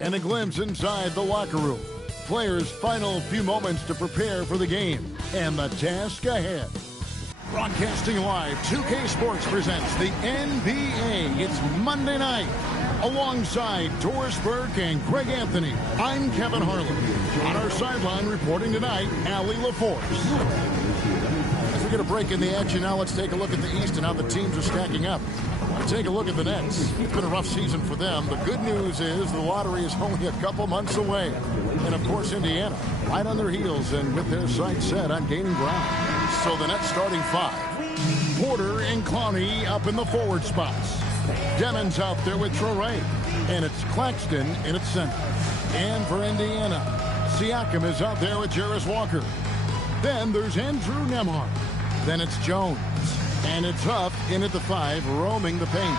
and a glimpse inside the locker room. Players' final few moments to prepare for the game and the task ahead. Broadcasting live, 2K Sports presents the NBA. It's Monday night. Alongside Doris Burke and Greg Anthony, I'm Kevin Harlan. On our sideline reporting tonight, Allie LaForce. As we get a break in the action now, let's take a look at the East and how the teams are stacking up. Take a look at the Nets. It's been a rough season for them. The good news is the lottery is only a couple months away. And, of course, Indiana right on their heels and with their sights set on gaining ground. So the Nets starting five. Porter and Clowney up in the forward spots. Demon's out there with Traore. And it's Claxton in its center. And for Indiana, Siakam is out there with Jarris Walker. Then there's Andrew Nembhard. Then it's Jones. And it's Huff in at the 5, roaming the paint.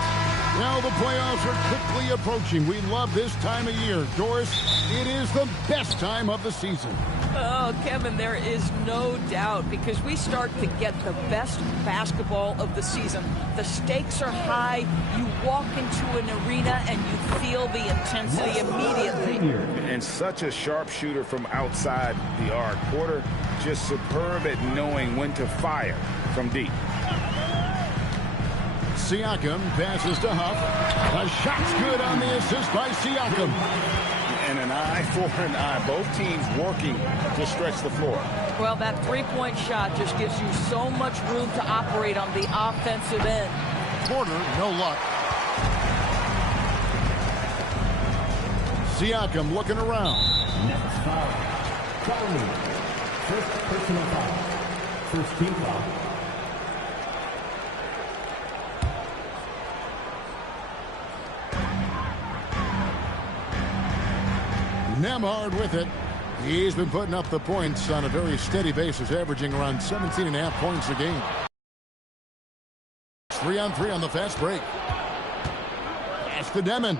Well, the playoffs are quickly approaching. We love this time of year. Doris, it is the best time of the season. Oh, Kevin, there is no doubt because we start to get the best basketball of the season. The stakes are high. You walk into an arena and you feel the intensity immediately. And such a sharpshooter from outside the arc. Porter just superb at knowing when to fire from deep. Siakam passes to Huff. A shot's good on the assist by Siakam. And an eye for an eye. Both teams working to stretch the floor. Well, that three-point shot just gives you so much room to operate on the offensive end. Porter, no luck. Siakam looking around. Next foul. Clowney. First personal foul. First team foul. Nembhard with it. He's been putting up the points on a very steady basis, averaging around 17.5 points a game. 3-on-3 on the fast break. Pass to Demon.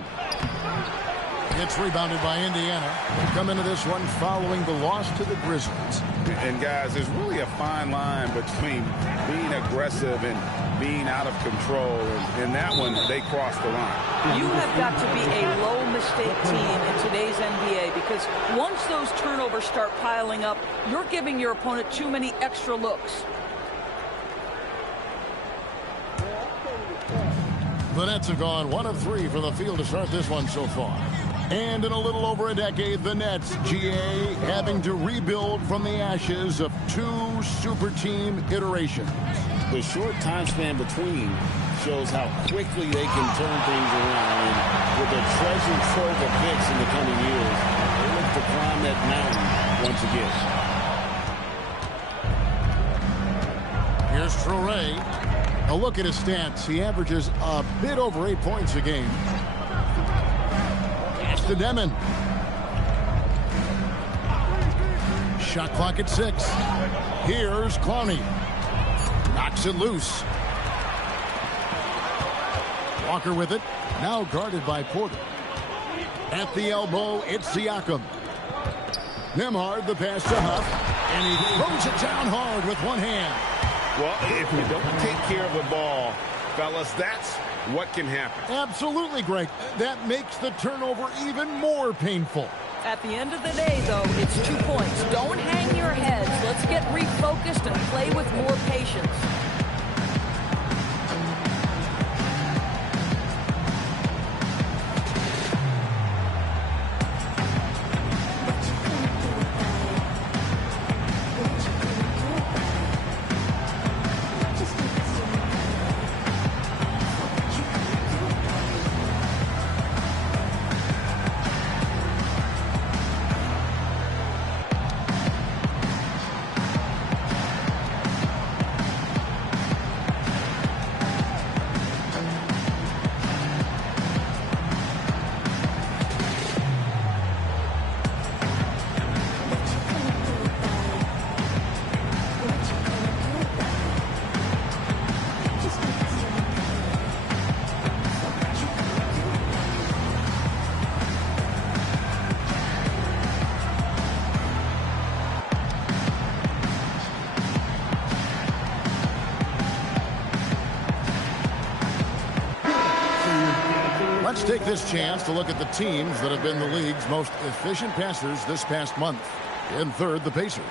It's rebounded by Indiana. They come into this one following the loss to the Grizzlies. And guys, there's really a fine line between being aggressive and being out of control. And that one, they crossed the line. You have got to be a low mistake team in today's NBA because once those turnovers start piling up, you're giving your opponent too many extra looks. The Nets have gone 1 of 3 from the field to start this one so far. And in a little over a decade, the Nets, GA, having to rebuild from the ashes of 2 super team iterations. The short time span between shows how quickly they can turn things around. And with a treasure trove of picks in the coming years, they look to climb that mountain once again. Here's Traore. A look at his stats. He averages a bit over 8 points a game. Pass to Demon. Shot clock at 6. Here's Clowney. Knocks it loose. Walker with it. Now guarded by Porter. At the elbow, it's Siakam. Nembhard, the pass to Huff. And he throws it down hard with one hand. Well, if you don't take care of the ball, fellas, that's what can happen. Absolutely, Greg. That makes the turnover even more painful. At the end of the day, though, it's 2 points. Don't hang your heads. Let's get refocused and play with more patience. this chance to look at the teams that have been the league's most efficient passers this past month. In third, the Pacers.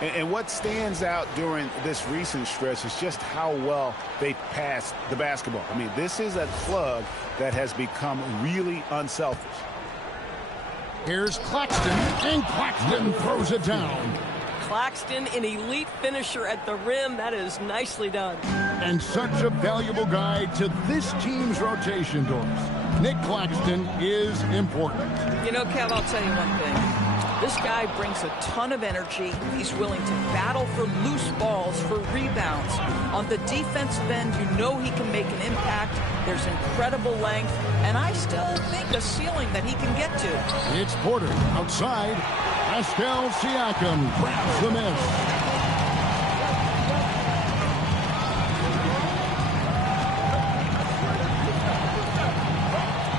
And what stands out during this recent stretch is just how well they pass the basketball. I mean, this is a club that has become really unselfish. Here's Claxton, and Claxton throws it down. Claxton, an elite finisher at the rim. That is nicely done. And such a valuable guy to this team's rotation, Doris. Nick Claxton is important. You know, Kev, I'll tell you one thing. This guy brings a ton of energy. He's willing to battle for loose balls, for rebounds. On the defensive end, you know he can make an impact. There's incredible length, and I still think a ceiling that he can get to. It's Porter outside. Pascal Siakam grabs the miss.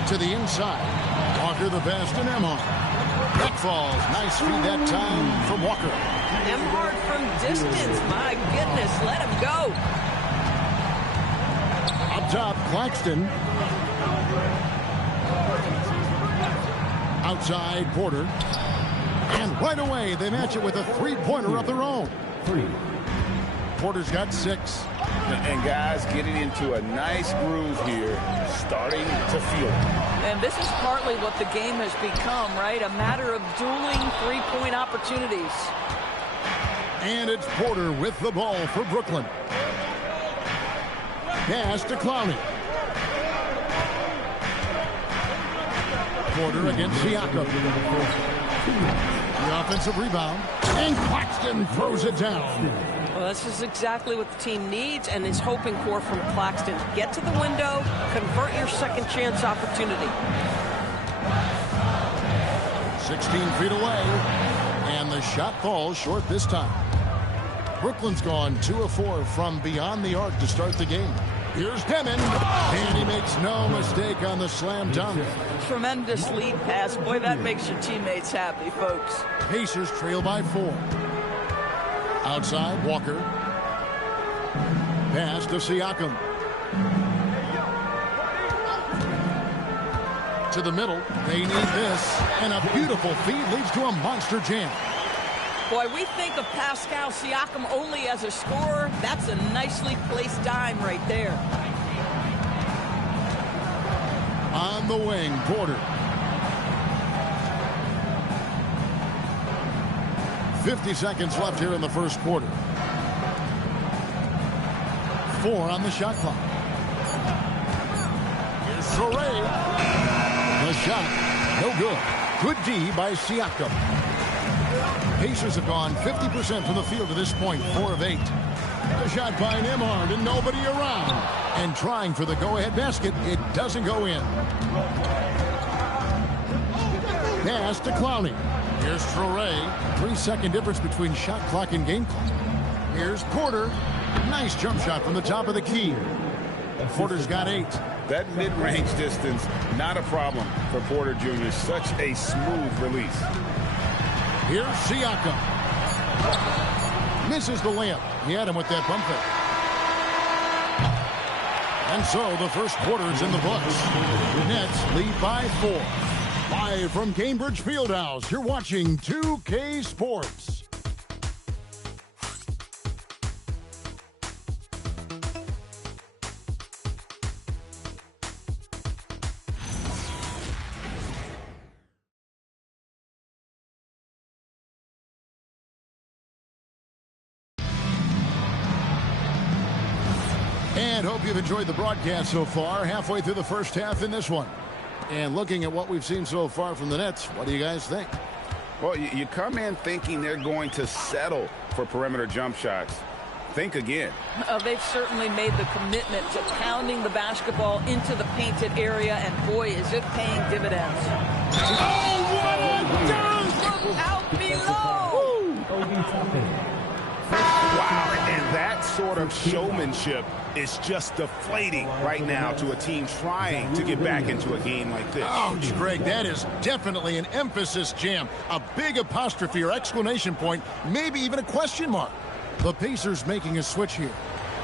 To the inside. Walker the best, and Nembhard. That falls. Nice feed that time from Walker. Nembhard from distance. My goodness, let him go. Up top, Claxton. Outside, Porter. And right away, they match it with a three-pointer of their own. Porter's got 6. And guys getting into a nice groove here, starting to feel it. And this is partly what the game has become, right? A matter of dueling three-point opportunities. And it's Porter with the ball for Brooklyn. Pass to Clowney. Porter against Siakam. The offensive rebound. And Claxton throws it down. Well, this is exactly what the team needs and is hoping for from Claxton. Get to the window, convert your second chance opportunity. 16 feet away, and the shot falls short this time. Brooklyn's gone 2 of 4 from beyond the arc to start the game. Here's Demon, and he makes no mistake on the slam dunk. Tremendous lead pass. Boy, that makes your teammates happy, folks. Pacers trail by 4. Outside, Walker. Pass to Siakam. To the middle. They need this. And a beautiful feed leads to a monster jam. Boy, we think of Pascal Siakam only as a scorer. That's a nicely placed dime right there. On the wing, Porter. 50 seconds left here in the first quarter. 4 on the shot clock. Here's Sorey. The shot, no good. Good D by Siakam. Pacers have gone 50% from the field to this point, 4 of 8. The shot by Nembhard and nobody around. And trying for the go-ahead basket, it doesn't go in. Pass to Clowney. Here's Sorey. 3-second difference between shot clock and game clock. Here's Porter. Nice jump shot from the top of the key. Porter's got 8. That mid-range distance, not a problem for Porter Jr. Such a smooth release. Here's Siakam. Misses the layup. He had him with that bump fake. And so the first quarter is in the books. The Nets lead by 4. Live from Cambridge Fieldhouse, you're watching 2K Sports. And hope you've enjoyed the broadcast so far. Halfway through the first half in this one. And looking at what we've seen so far from the Nets, what do you guys think? Well, you come in thinking they're going to settle for perimeter jump shots. Think again. They've certainly made the commitment to pounding the basketball into the painted area, and boy, is it paying dividends. Oh, what a dunk! Look out below! Wow, and that sort of showmanship is just deflating right now to a team trying to get back into a game like this. Ouch, Greg, that is definitely an emphasis jam. A big apostrophe or exclamation point, maybe even a question mark. The Pacers making a switch here.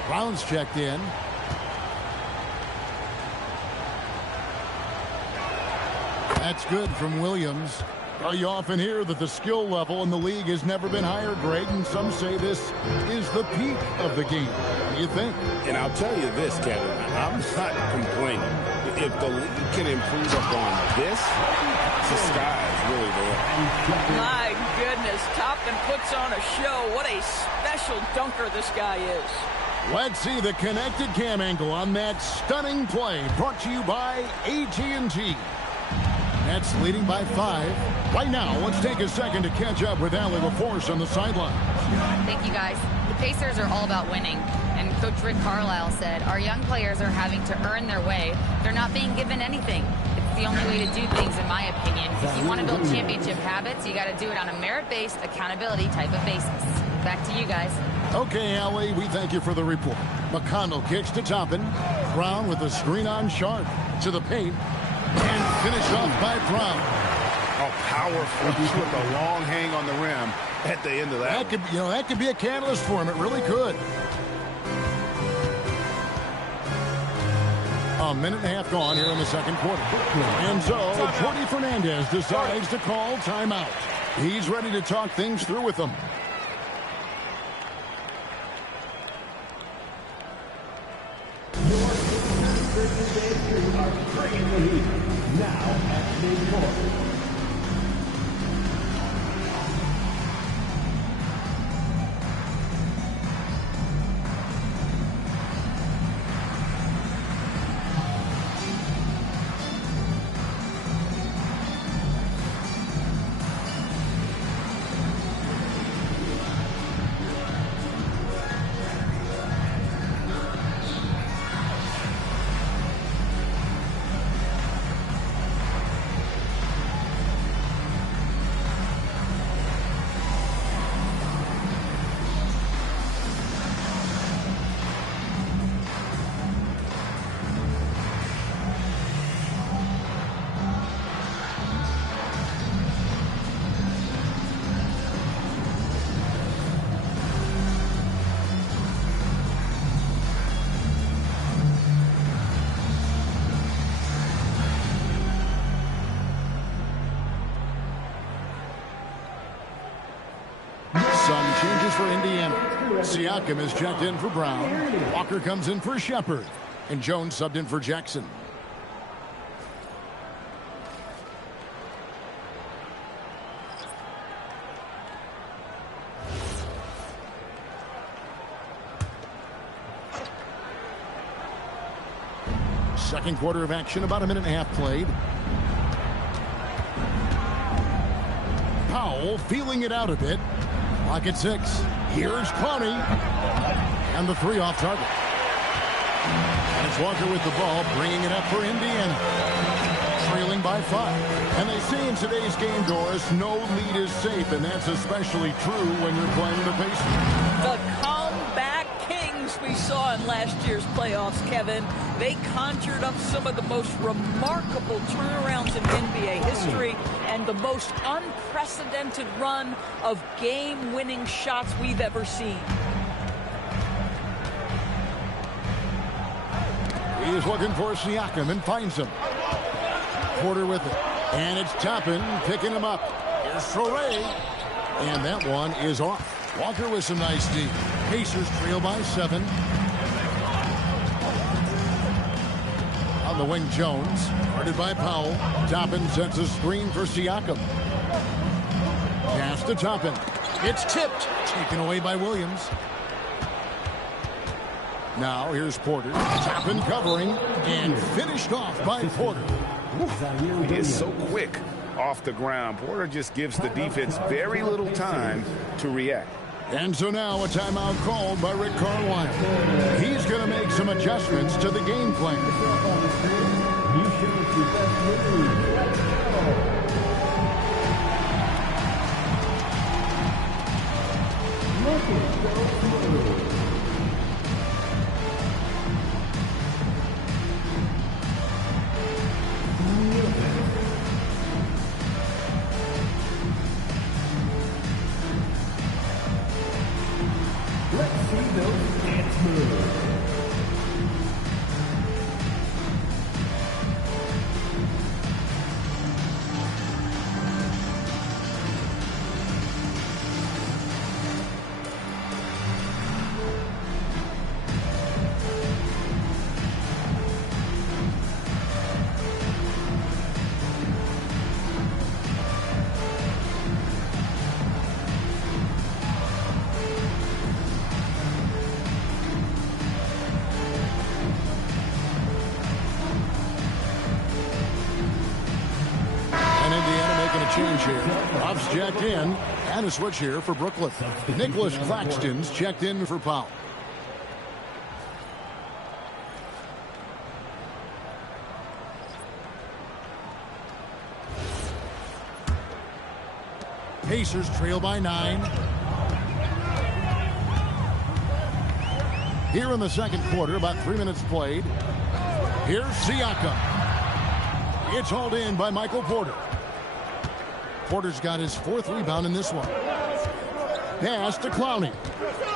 Brown's checked in. That's good from Williams. Well, you often hear that the skill level in the league has never been higher, Greg, and some say this is the peak of the game. What do you think? And I'll tell you this, Kevin, I'm not complaining. If the league can improve upon this, the sky is really there. My goodness, Toppin puts on a show. What a special dunker this guy is. Let's see the connected cam angle on that stunning play, brought to you by AT&T. Nets leading by 5. Right now, let's take a second to catch up with Allie LaForce on the sideline. Thank you, guys. The Pacers are all about winning. And Coach Rick Carlisle said, our young players are having to earn their way. They're not being given anything. It's the only way to do things, in my opinion. If you want to build championship habits, you got to do it on a merit-based, accountability type of basis. Back to you guys. Okay, Allie, we thank you for the report. McConnell kicks to Toppin. Brown with the screen on Sharp to the paint. And finished off by Brown. Oh, powerful with a long hang on the rim at the end of that. That could be a catalyst for him. It really could. A minute and a half gone here in the second quarter. And so, Jordi Fernandez decides to call timeout. He's ready to talk things through with them. Now at midcourt. Some changes for Indiana. Siakam is checked in for Brown. Walker comes in for Shepard. And Jones subbed in for Jackson. Second quarter of action, about a minute and a half played. Powell feeling it out a bit. Clock at 6. Here's Clowney. And the 3 off target. And it's Walker with the ball, bringing it up for Indiana. Trailing by 5. And they say in today's game, Doris, no lead is safe, and that's especially true when you're playing the Pacers. The comeback kings we saw in last year's playoffs, Kevin. They conjured up some of the most remarkable turnarounds in NBA history and the most unprecedented run of game-winning shots we've ever seen. He is looking for Siakam and finds him. Porter with it. And it's Toppin picking him up. Here's Traore. And that one is off. Walker with some nice D. Pacers trail by 7. On the wing, Jones. Guarded by Powell. Toppin sets a screen for Siakam. Pass to Toppin. It's tipped. Taken away by Williams. Now here's Porter. Toppin covering. And finished off by Porter. He is so quick off the ground. Porter just gives the defense very little time to react. And so now a timeout called by Rick Carlisle. He's going to make some adjustments to the game plan. You showed your best move. Let's go. Look at go through. Let's see those dance moves. change here. Ruff's checked in. And a switch here for Brooklyn. Nicholas Claxton's checked in for Powell. Pacers trail by 9. Here in the second quarter, about 3 minutes played. Here's Siakam. It's hauled in by Michael Porter. Porter's got his 4th rebound in this one. Pass to Clowney.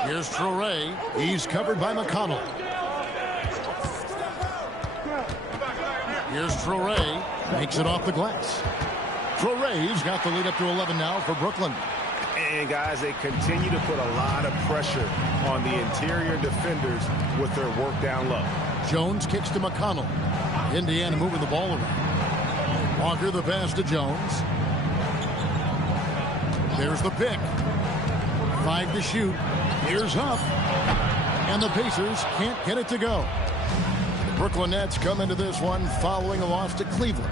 Here's Traore. He's covered by McConnell. Here's Traore. Makes it off the glass. Traore's got the lead up to 11 now for Brooklyn. And, guys, they continue to put a lot of pressure on the interior defenders with their work down low. Jones kicks to McConnell. Indiana moving the ball around. Walker the pass to Jones. There's the pick. 5 to shoot. Here's Huff. And the Pacers can't get it to go. The Brooklyn Nets come into this one following a loss to Cleveland.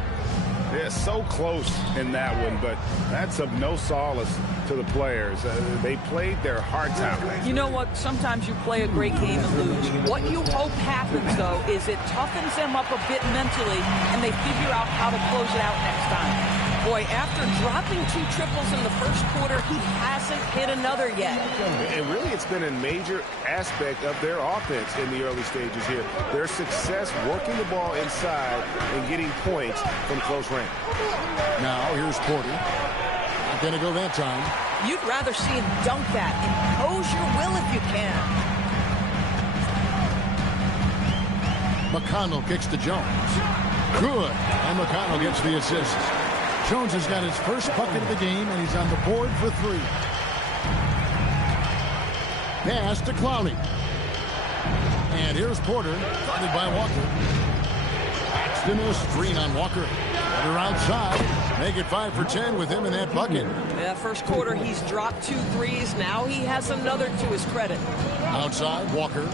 They're so close in that one, but that's of no solace to the players. They played their hearts out. You know what? Sometimes you play a great game and lose. What you hope happens, though, is it toughens them up a bit mentally, and they figure out how to close it out next time. Boy, after dropping 2 triples in the first quarter, he hasn't hit another yet. And really, it's been a major aspect of their offense in the early stages here. Their success working the ball inside and getting points from close range. Now, here's Porter. Not going to go that time. You'd rather see him dunk that. Impose your will if you can. McConnell kicks to Jones. Good. And McConnell gets the assist. Jones has got his first bucket of the game, and he's on the board for 3. Pass to Clowney. And here's Porter, guarded by Walker. Paxton a screen on Walker. Porter outside. Make it 5 for 10 with him in that bucket. Yeah, first quarter, he's dropped 2 threes. Now he has another to his credit. Outside, Walker.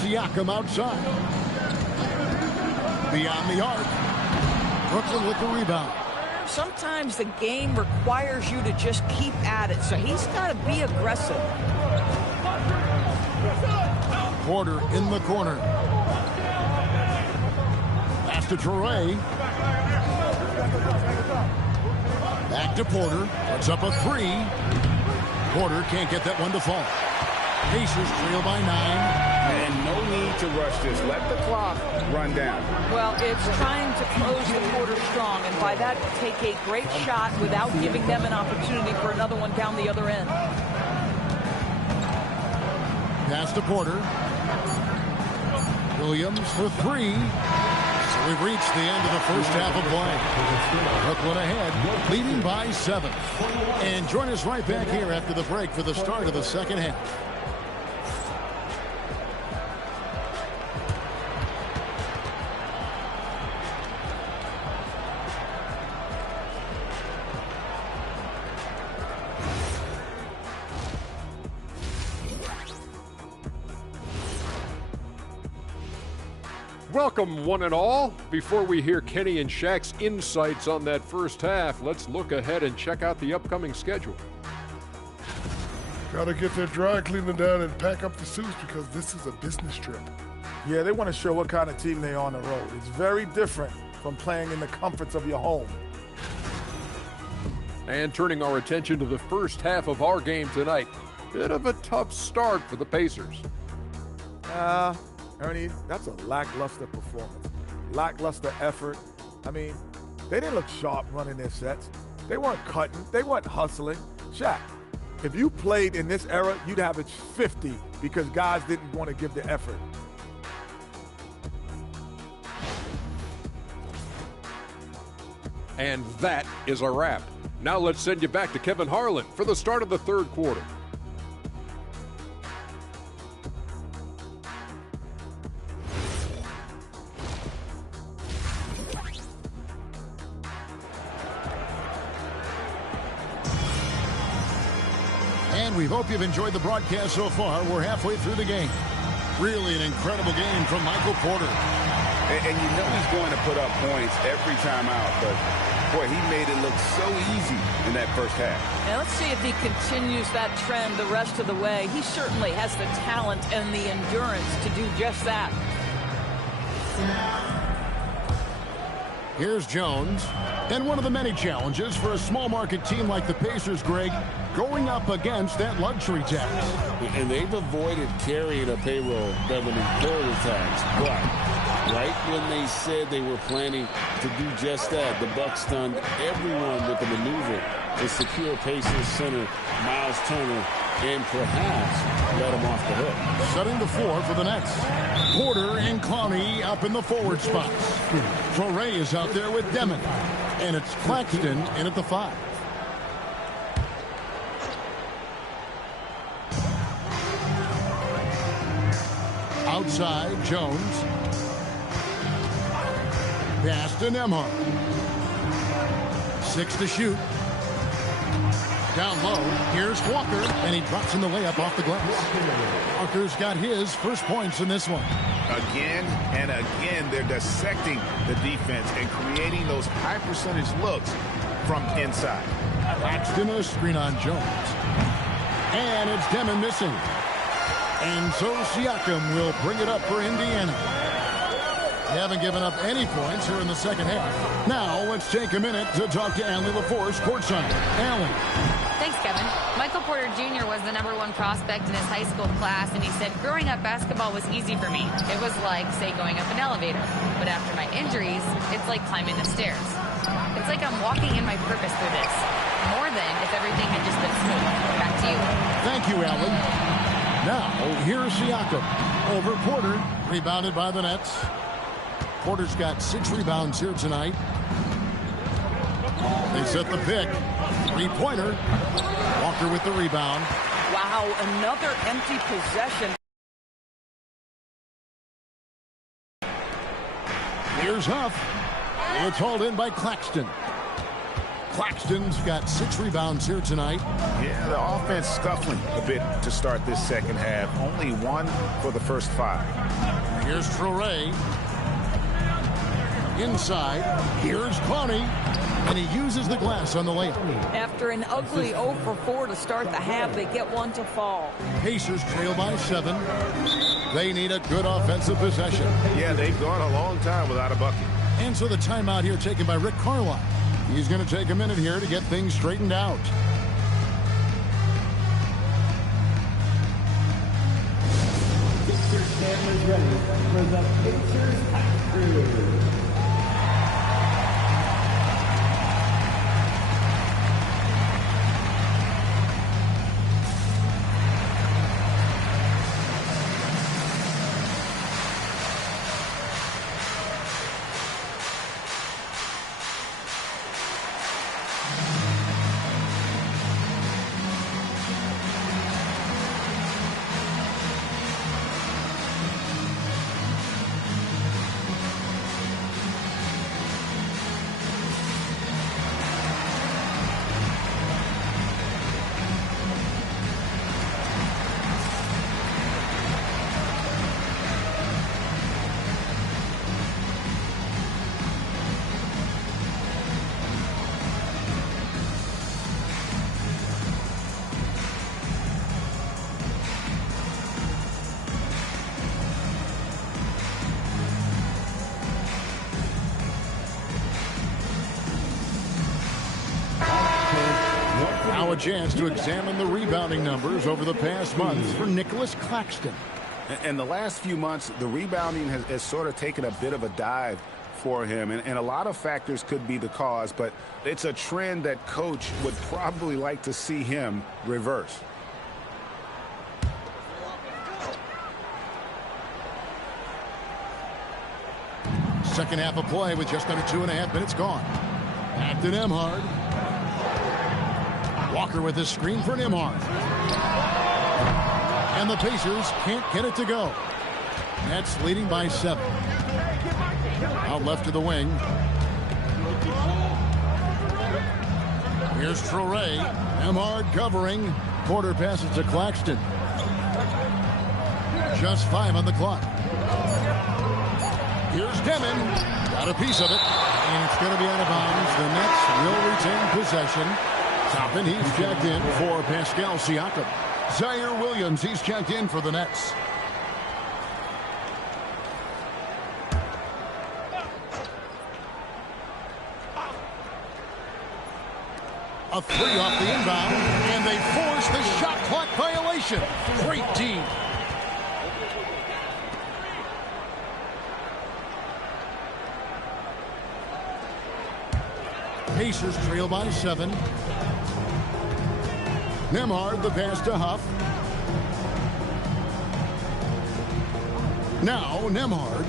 Siakam outside. Beyond the arc. Brooklyn with the rebound. Sometimes the game requires you to just keep at it, so he's got to be aggressive. Porter in the corner. Pass to Traore. Back to Porter. Puts up a 3. Porter can't get that one to fall. Pacers trail by 9. And no need to rush this. Let the clock run down. Well, it's trying to close the quarter strong, and by that, take a great shot without giving them an opportunity for another one down the other end. Pass to Porter. Williams for 3. So we've reached the end of the first half of play. Brooklyn ahead, leading by 7. And join us right back here after the break for the start of the second half. Welcome, one and all. Before we hear Kenny and Shaq's insights on that first half, let's look ahead and check out the upcoming schedule. Got to get their dry cleaning done and pack up the suits because this is a business trip. Yeah, they want to show what kind of team they're on the road. It's very different from playing in the comforts of your home. And turning our attention to the first half of our game tonight, bit of a tough start for the Pacers. Ernie, that's a lackluster performance. Lackluster effort. I mean, they didn't look sharp running their sets. They weren't cutting. They weren't hustling. Shaq, if you played in this era, you'd average 50 because guys didn't want to give the effort. And that is a wrap. Now let's send you back to Kevin Harlan for the start of the third quarter. And we hope you've enjoyed the broadcast so far. We're halfway through the game. Really an incredible game from Michael Porter. And you know he's going to put up points every time out, but boy, he made it look so easy in that first half. Now let's see if he continues that trend the rest of the way. He certainly has the talent and the endurance to do just that. Here's Jones. And one of the many challenges for a small market team like the Pacers, Greg, going up against that luxury tax. And they've avoided carrying a payroll that would incur the tax. But right when they said they were planning to do just that, the Bucks stunned everyone with the maneuver to secure Pacers center Miles Turner and perhaps let him off the hook. Setting the floor for the Nets. Porter and Clowney up in the forward spots. Torrey is out there with Demon. And it's Claxton in at the 5. Outside, Jones. Pass to Nembhard. 6 to shoot. Down low, here's Walker, and he drops in the layup off the glass. Walker's got his first points in this one. Again and again, they're dissecting the defense and creating those high percentage looks from inside. Claxton a screen on Jones. And it's Demon missing. And so Siakam will bring it up for Indiana. They haven't given up any points here in the second half. Now let's take a minute to talk to Allie LaForce courtside. Allie. Thanks, Kevin. Michael Porter Jr. was the #1 prospect in his high school class, and he said, growing up, basketball was easy for me. It was like, say, going up an elevator. But after my injuries, it's like climbing the stairs. It's like I'm walking in my purpose through this. More than if everything had just been smooth. Back to you. Thank you, Allie. Now, here's Siakam. Over Porter, rebounded by the Nets. Porter's got 6 rebounds here tonight. They set the pick. 3-pointer. Walker with the rebound. Wow, another empty possession. Here's Huff. It's hauled in by Claxton. Claxton's got 6 rebounds here tonight. Yeah, the offense scuffling a bit to start this second half. Only 1 for the first 5. Here's Torrey. Inside, here's Clowney, and he uses the glass on the layup. After an ugly 0 for 4 to start the half, they get 1 to fall. Pacers trail by 7. They need a good offensive possession. Yeah, they've gone a long time without a bucket. And so the timeout here taken by Rick Carlisle. He's going to take a minute here to get things straightened out. Pacers fan is ready for the Pacers Hack Crew. A chance to examine the rebounding numbers over the past month for Nicholas Claxton. In the last few months, the rebounding has sort of taken a bit of a dive for him, and a lot of factors could be the cause, but it's a trend that coach would probably like to see him reverse. Second half of play with just under 2.5 minutes gone. Back to Nembhard. Walker with his screen for Nembhard. And the Pacers can't get it to go. Nets leading by 7. Out left to the wing. Here's Torrey. Nembhard covering. Porter passes to Claxton. Just 5 on the clock. Here's Demon. Got a piece of it. And it's going to be out of bounds. The Nets will retain possession. Toppin, he's checked in for Pascal Siakam. Zaire Williams, he's checked in for the Nets. A three off the inbound, and they force the shot clock violation. Great D. Pacers trail by 7. Nembhard, the pass to Huff. Now Nembhard.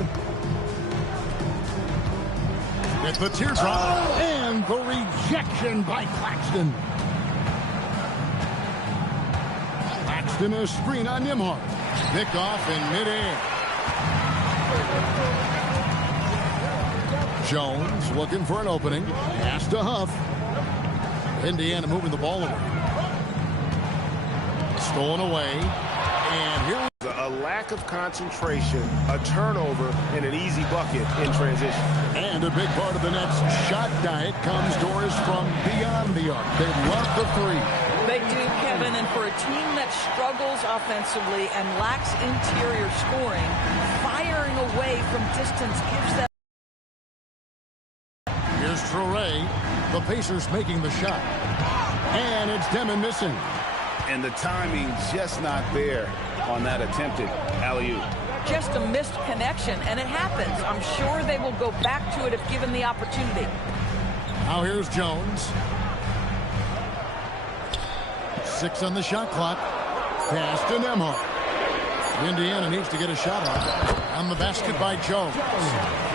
With the teardrop and the rejection by Claxton. Claxton a screen on Nembhard. Pick off in midair. Jones looking for an opening. Pass to Huff. Indiana moving the ball away. Stolen away. And here a lack of concentration, a turnover, and an easy bucket in transition. And a big part of the Nets' shot diet comes, Doris, from beyond the arc. They love the three. They do, Kevin, and for a team that struggles offensively and lacks interior scoring, firing away from distance gives them. Here's Traore. The Pacers making the shot. And it's Demon missing. And the timing just not there on that attempted alley-oop. Just a missed connection, and it happens. I'm sure they will go back to it if given the opportunity. Now here's Jones. 6 on the shot clock. Pass to Nembhard. Indiana needs to get a shot on the basket by Jones.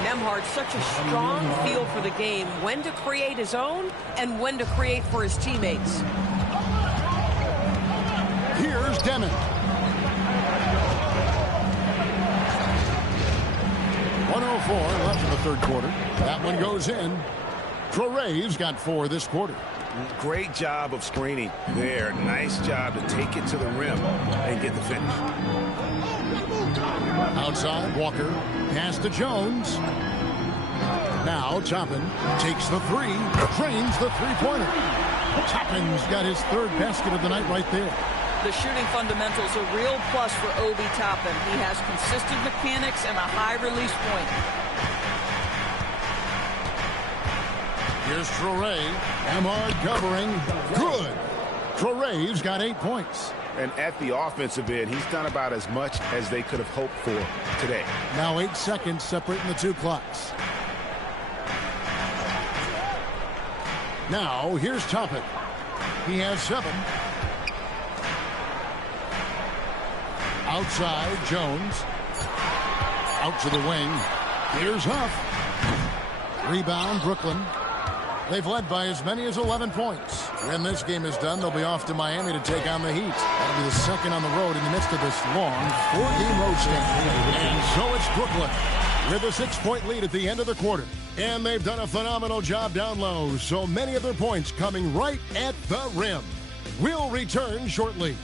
Nembhard, such a strong feel for the game, when to create his own and when to create for his teammates. Here's Demon. 1:04 left in the third quarter. That one goes in. Traore's got 4 this quarter. Great job of screening there. Nice job to take it to the rim and get the finish. Outside, Walker. Pass to Jones. Now Toppin takes the 3. Drains the three-pointer. Toppin's got his 3rd basket of the night right there. The shooting fundamentals a real plus for Obi Toppin. He has consistent mechanics and a high release point. Here's Traore. Nembhard covering. Good. Traore's got 8 points. And at the offensive end, he's done about as much as they could have hoped for today. Now 8 seconds separating the 2 clocks. Now here's Toppin. He has 7. Outside, Jones. Out to the wing. Here's Huff. Rebound, Brooklyn. They've led by as many as 11 points. When this game is done, they'll be off to Miami to take on the Heat. That'll be the second on the road in the midst of this long 4-game road stint. And so it's Brooklyn with a 6-point lead at the end of the quarter. And they've done a phenomenal job down low, so many of their points coming right at the rim. We'll return shortly.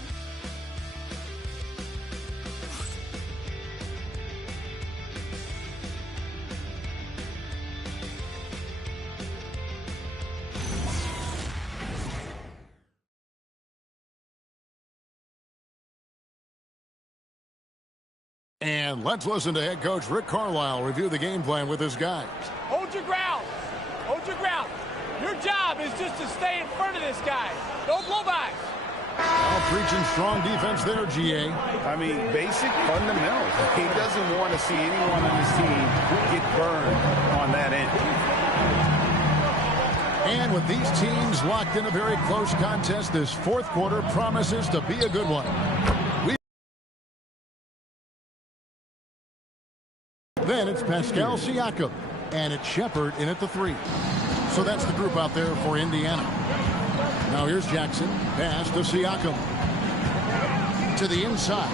And let's listen to head coach Rick Carlisle review the game plan with his guys. Hold your ground. Hold your ground. Your job is just to stay in front of this guy. Don't blow by. Well, preaching strong defense there, GA. I mean, basic fundamentals. He doesn't want to see anyone on his team get burned on that end. And with these teams locked in a very close contest, this 4th quarter promises to be a good one. Then it's Pascal Siakam, and it's Shepherd in at the 3. So that's the group out there for Indiana. Now here's Jackson. Pass to Siakam. To the inside.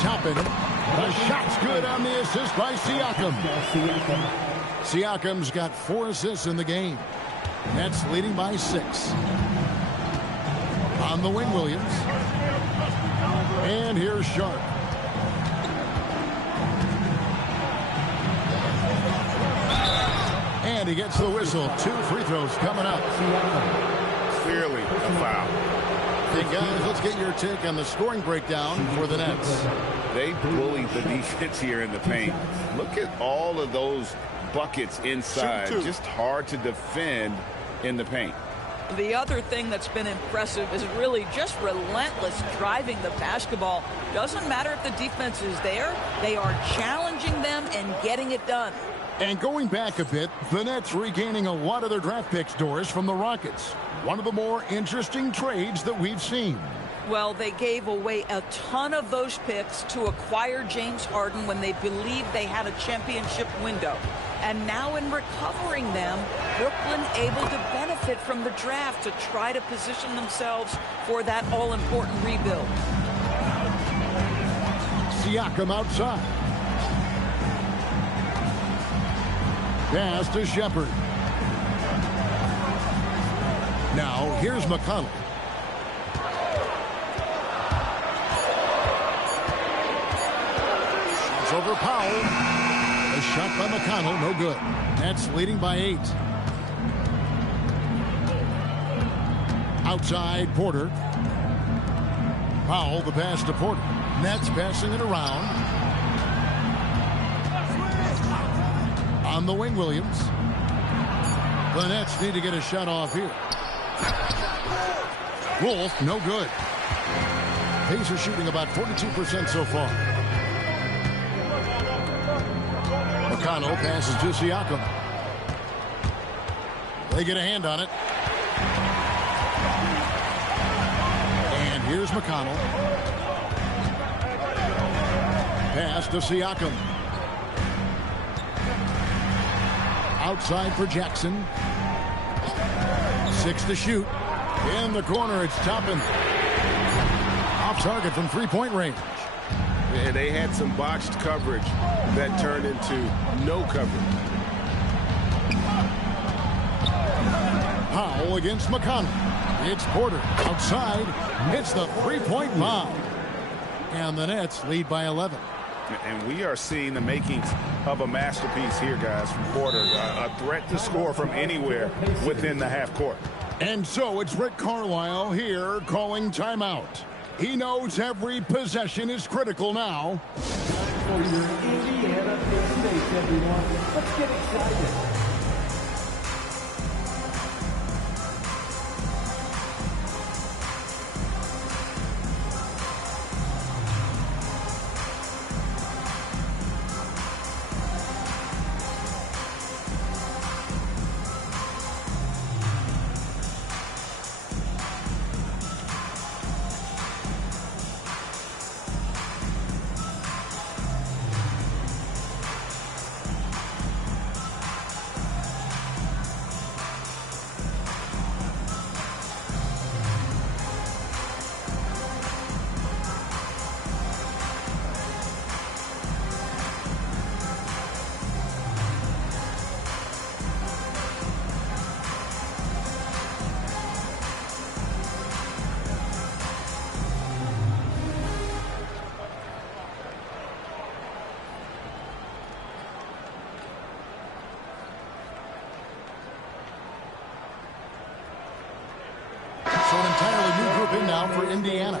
Toppin. The shot's good on the assist by Siakam. Siakam's got 4 assists in the game. Nets leading by 6. On the wing, Williams. And here's Sharp. And he gets the whistle. 2 free throws coming up. Clearly a foul. Hey, guys, let's get your take on the scoring breakdown for the Nets. They bullied the defense here in the paint. Look at all of those buckets inside. Just hard to defend in the paint. The other thing that's been impressive is really just relentless driving the basketball. Doesn't matter if the defense is there, they are challenging them and getting it done. And going back a bit, the Nets regaining a lot of their draft picks, Doris, from the Rockets. One of the more interesting trades that we've seen. Well, they gave away a ton of those picks to acquire James Harden when they believed they had a championship window. And now in recovering them, Brooklyn able to benefit from the draft to try to position themselves for that all-important rebuild. Siakam outside. Pass to Shepard. Now, here's McConnell. Shots over Powell. A shot by McConnell, no good. Nets leading by 8. Outside, Porter. Powell, the pass to Porter. Nets passing it around. On the wing, Williams. The Nets need to get a shot off here. Wolf, no good. Pacers shooting about 42% so far. McConnell passes to Siakam. They get a hand on it. And here's McConnell. Pass to Siakam. Outside for Jackson. 6 to shoot. In the corner, it's Toppin. Off target from three-point range. And they had some botched coverage that turned into no coverage. Powell against McConnell. It's Porter outside. It's the three-point bomb. And the Nets lead by 11. And we are seeing the makings of a masterpiece here, guys, from Porter. A threat to score from anywhere within the half court. And so it's Rick Carlisle here calling timeout. He knows every possession is critical now. For your Indiana State, everyone. Let's get excited. So an entirely new group in now for Indiana.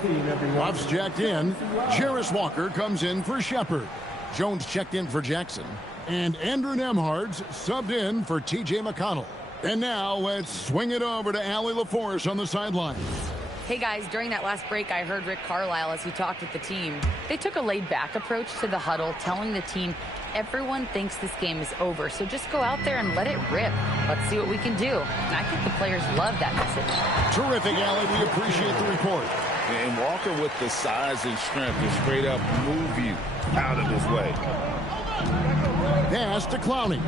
Ruff's jacked in. Jarris Walker comes in for Shepard. Jones checked in for Jackson. And Andrew Nembhard's subbed in for T.J. McConnell. And now let's swing it over to Allie LaForce on the sideline. Hey guys, during that last break, I heard Rick Carlisle as he talked with the team. They took a laid-back approach to the huddle, telling the team everyone thinks this game is over, so just go out there and let it rip. Let's see what we can do. And I think the players love that message. Terrific, Allie. We appreciate the report. And Walker with the size and strength to straight up move you out of his way. Pass to Clowney.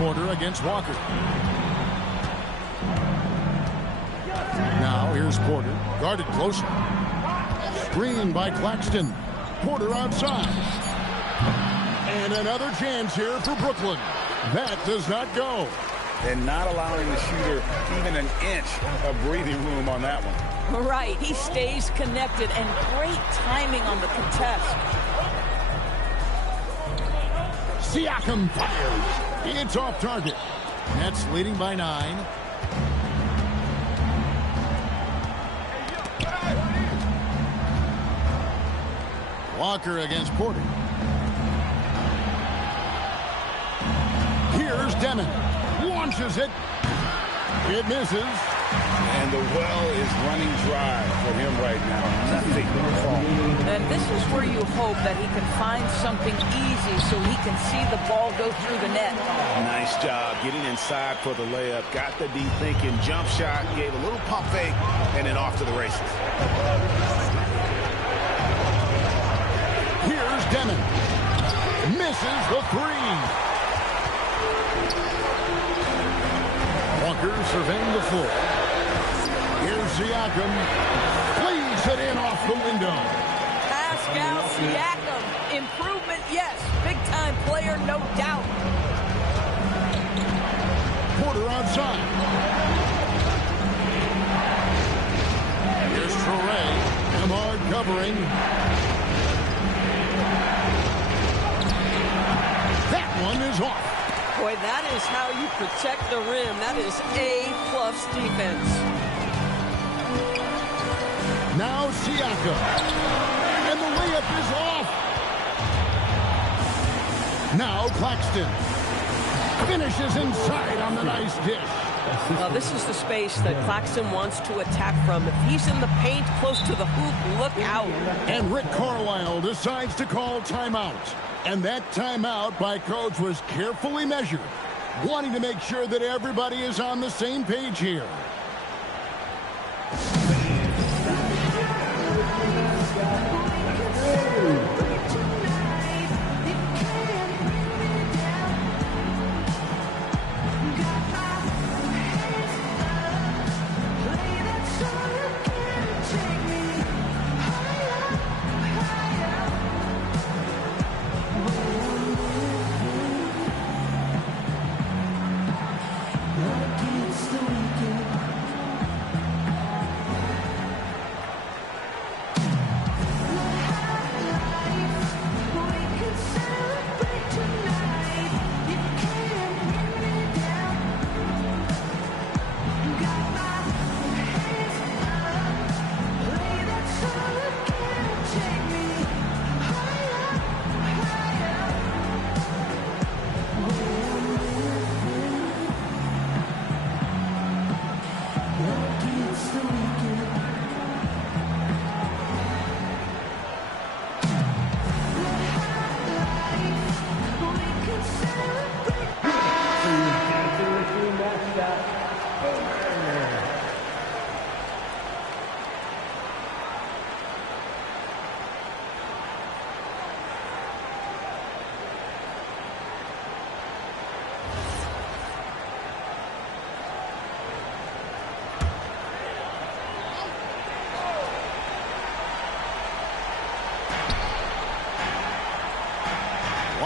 Porter against Walker. Now here's Porter, guarded closely. Screen by Claxton. Porter outside. And another chance here for Brooklyn. That does not go. And not allowing the shooter even an inch of breathing room on that one. Right, he stays connected, and great timing on the contest. Siakam fires. It's off target. Nets leading by 9. Walker against Porter. Here's Demon. Launches it. It misses. And the well is running dry for him right now. Nothing to fall. And this is where you hope that he can find something easy so he can see the ball go through the net. Nice job getting inside for the layup. Got the D thinking. Jump shot. Gave a little pump fake. And then off to the races. Here's Demon. Misses the 3. Walker surveying the floor. Here's Siakam. Flees it in off the window. Pascal Siakam. Improvement, yes. Big-time player, no doubt. Porter outside. Here's Traore. Kemard covering. That one is off. Boy, that is how you protect the rim. That is A-plus defense. Now Siakam. And the layup is off. Now Claxton. Finishes inside on the nice dish. Well, this is the space that Claxton wants to attack from. If he's in the paint close to the hoop, look out. And Rick Carlisle decides to call timeout. And that timeout by Coach was carefully measured, wanting to make sure that everybody is on the same page here.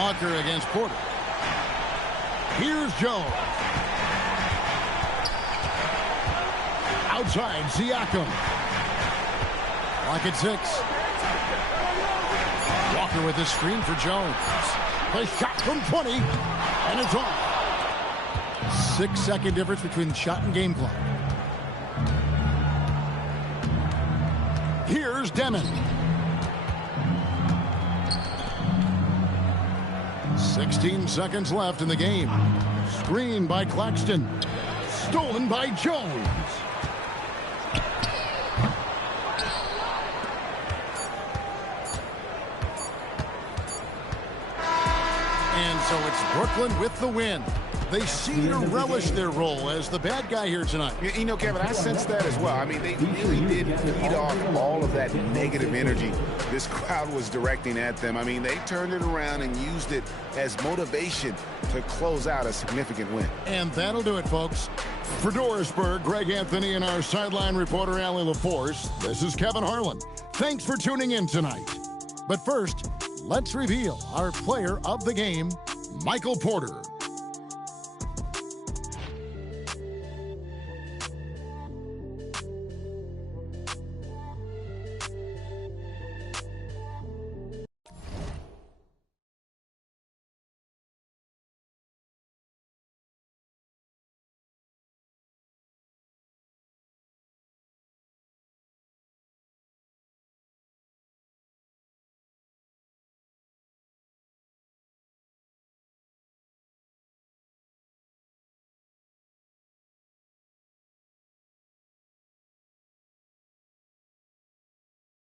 Walker against Porter. Here's Jones. Outside, Siakam. Clock at 6. Walker with the screen for Jones. The shot from 20, and it's off. 6-second difference between shot and game clock. Here's Demon. 16 seconds left in the game. Screen by Claxton. Stolen by Jones. And so it's Brooklyn with the win. They seem to relish their role as the bad guy here tonight. You know, Kevin, I sense that as well. I mean, they really did feed off all of that negative energy this crowd was directing at them. I mean, they turned it around and used it as motivation to close out a significant win. And that'll do it, folks. For Dorisburg, Greg Anthony and our sideline reporter, Allie LaForce, this is Kevin Harlan. Thanks for tuning in tonight. But first, let's reveal our player of the game, Michael Porter.